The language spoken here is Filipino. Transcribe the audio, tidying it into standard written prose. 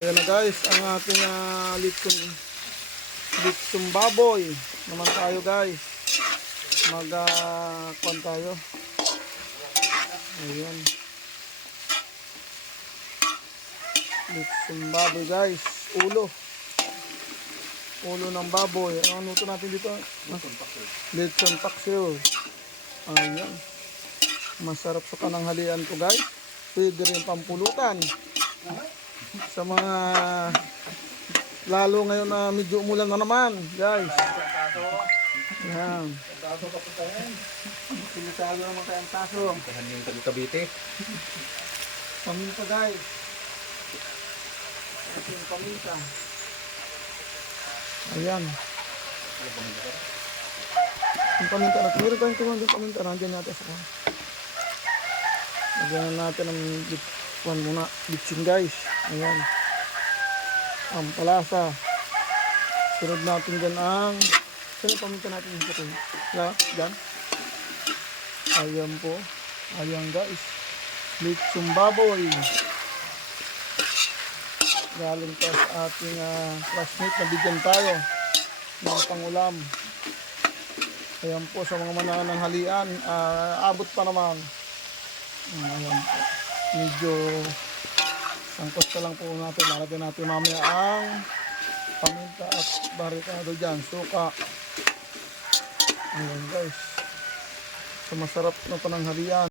Ayan na guys, ang ating litsong baboy naman tayo guys. Mag-kuhan tayo. Ayan. Litsong baboy guys. Ulo ng baboy. Ano nuto natin dito? Litsong paksiw. Ayan. Masarap sa pananghalian ko guys. Pwede rin pampulutan. Sa mga lalo ngayon na medyo umulan na naman guys. Yan. Sinisalo naman kayang taso. Kahanin yung Cavite. Paminta guys. Ito yung paminta. Ayan. Yung paminta natin. Meron tayong tumang yung paminta. Nandiyan natin sa kan. Nagyan natin ang kuhan muna. Bitchin guys. Ayan. Ang palasa. Sunod natin dyan ang... Saan yung paminta natin yung puto? Dyan. Ayan po. Ayan guys. Litsong baboy. Galing pa sa ating classmate na bigyan tayo ng pangulam. Ayan po sa mga mananang halian. Abot pa naman. Ayan po. Medyo sangkot ka lang po natin. Lalagyan natin mamaya ang paminta at barikado dyan. Suka. Ayan guys. So masarap na pananghalian.